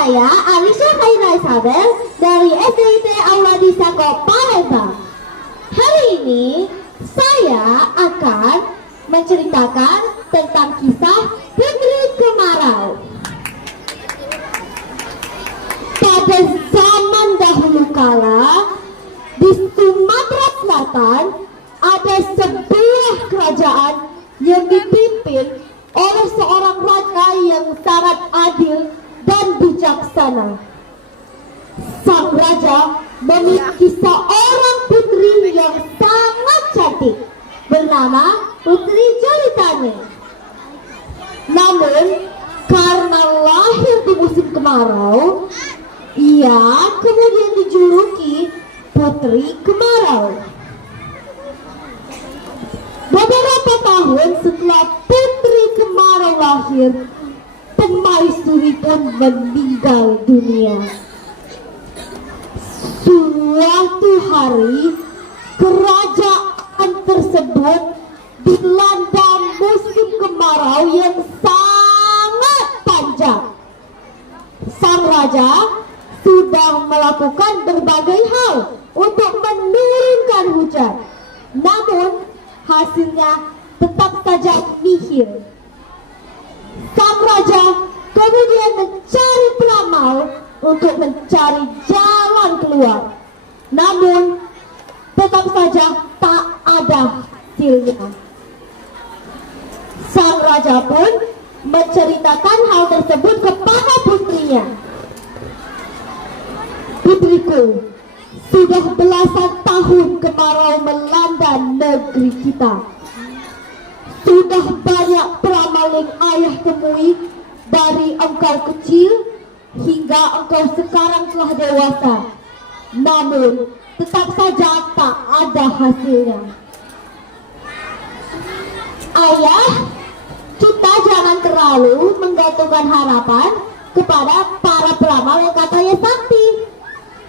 saya Alisha Khaira Isabel dari SDIT Aula Disako Palembang. Hari ini saya akan menceritakan tentang kisah Putri Kemarau. Pada zaman dahulu kala di Sumatera Selatan ada sebuah kerajaan yang dipimpin oleh seorang raja yang sangat adil dan bijaksana. Sang raja memiliki seorang putri yang sangat cantik bernama Putri Jelitane. Namun karena lahir di musim kemarau, ia kemudian dijuluki Putri Kemarau. Beberapa tahun setelah Putri Kemarau lahir, Permaisuri pun meninggal dunia. Suatu hari, kerajaan tersebut dilanda musim kemarau yang sangat panjang. Sang raja sudah melakukan berbagai hal untuk menurunkan hujan, namun hasilnya tetap saja nihil. Sang raja kemudian mencari peramal untuk mencari jalan keluar, namun tetap saja tak ada hasilnya. Sang raja pun menceritakan hal tersebut kepada putrinya. Putriku, sudah belasan tahun kemarau melanda negeri kita. Sudah banyak peramal yang ayah temui dari engkau kecil hingga engkau sekarang telah dewasa. Namun tetap saja tak ada hasilnya. Ayah, kita jangan terlalu menggantungkan harapan kepada para peramal yang katanya sakti.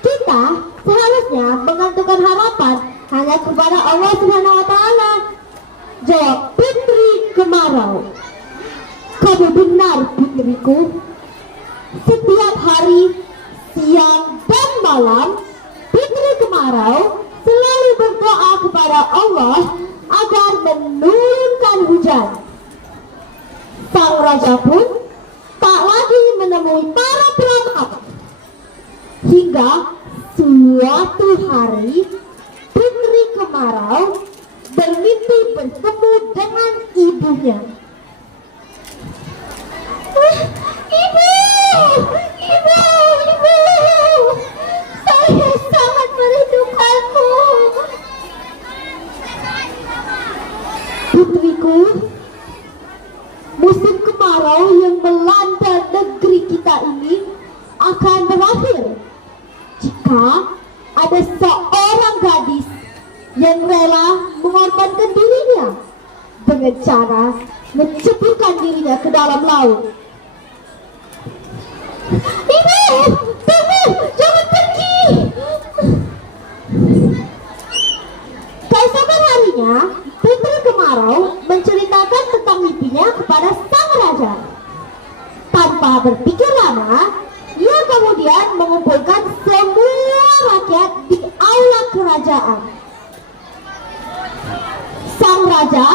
Kita seharusnya menggantungkan harapan hanya kepada Allah Subhanahu wa Ta'ala. Jawab Putri Kemarau. Kamu benar, putriku. Setiap hari, siang dan malam, Putri Kemarau selalu berdoa kepada Allah agar menurunkan hujan. Sang raja pun tak lagi menemui para peramal. Hingga suatu hari, Putri Kemarau bermimpi bertemu dengan ibunya. Ibu, saya sangat merindukanmu. Putriku, musim kemarau yang melanda negeri kita ini akan berakhir jika ada seorang gadis yang rela mengorbankan dirinya dengan cara menceburkan dirinya ke dalam laut. Ibu, tunggu, jangan pergi. Keesokan harinya, Putri Kemarau menceritakan tentang mimpinya kepada sang raja. Tanpa berpikir lama, ia kemudian mengumpulkan semua rakyat di aula kerajaan. Sang raja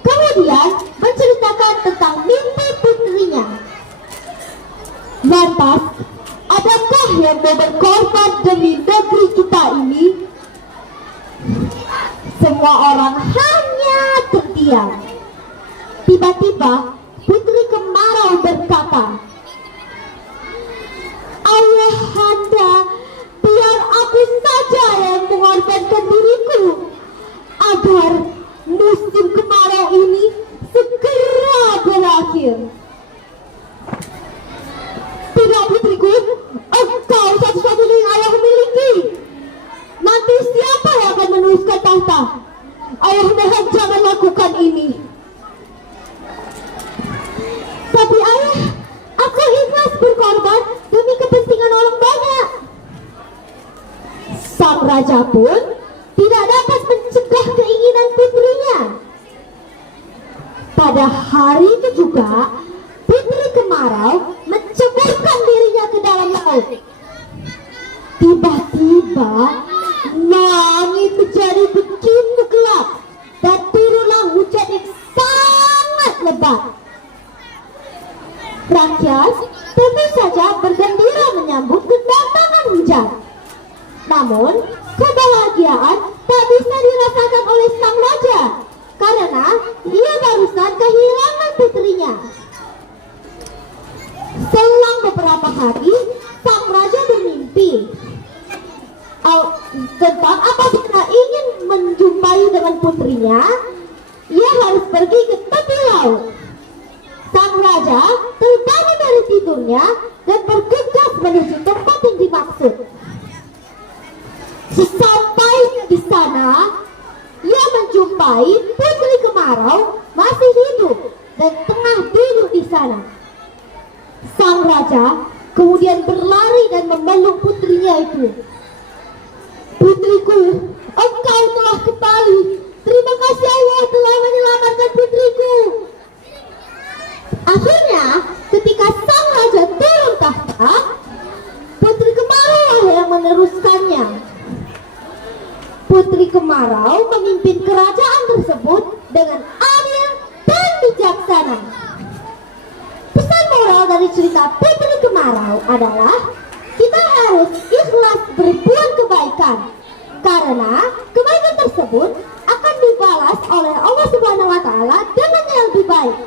kemudian menceritakan tentang mimpi putrinya. Lantas, adakah yang mau berkorban demi negeri kita ini? Semua orang hanya terdiam. Tiba-tiba, Putri Kemarau berkata, "Ayahanda, biar aku saja yang mengorbankan diriku agar musim kemarau ini segera berakhir." Tidak, putriku, engkau satu-satunya yang ayah miliki. Nanti siapa yang akan meneruskan tahta? Ayah mohon jangan lakukan ini. Tapi ayah, aku ikhlas berkorban demi kepentingan orang banyak. Sang raja pun tidak dapat mencegah keinginan putrinya. Pada hari itu juga, Putri Kemarau menceburkan dirinya ke dalam laut. Tiba-tiba langit menjadi begitu gelap dan turunlah hujan yang sangat lebat. Rakyat tentu saja bergembira menyambut kedatangan hujan. Namun, kebahagiaan tak bisa dirasakan oleh sang raja karena ia barusan kehilangan putrinya. Selang beberapa hari, sang raja bermimpi tentang apabila ingin menjumpai dengan putrinya, ia harus pergi ke tepi laut. Sang raja terbangun dari tidurnya dan bergegas menuju tempat yang dimaksud. Sesampainya di sana, ia menjumpai putri kemarau masih hidup dan tengah duduk di sana. Sang raja kemudian berlari dan memeluk putrinya itu. "Putriku, engkau telah kembali. Terima kasih Allah telah menyelamatkan putriku." Akhirnya, ketika sang raja turun tahta, putri kemarau yang meneruskannya. Putri kemarau memimpin kerajaan tersebut dengan adil dan bijaksana. Pesan moral dari cerita Putri Kemarau adalah kita harus ikhlas berbuat kebaikan karena kebaikan tersebut akan dibalas oleh Allah Subhanahu wa taala dengan yang lebih baik.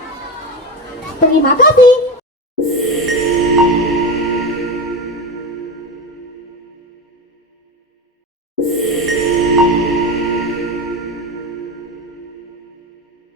Terima kasih.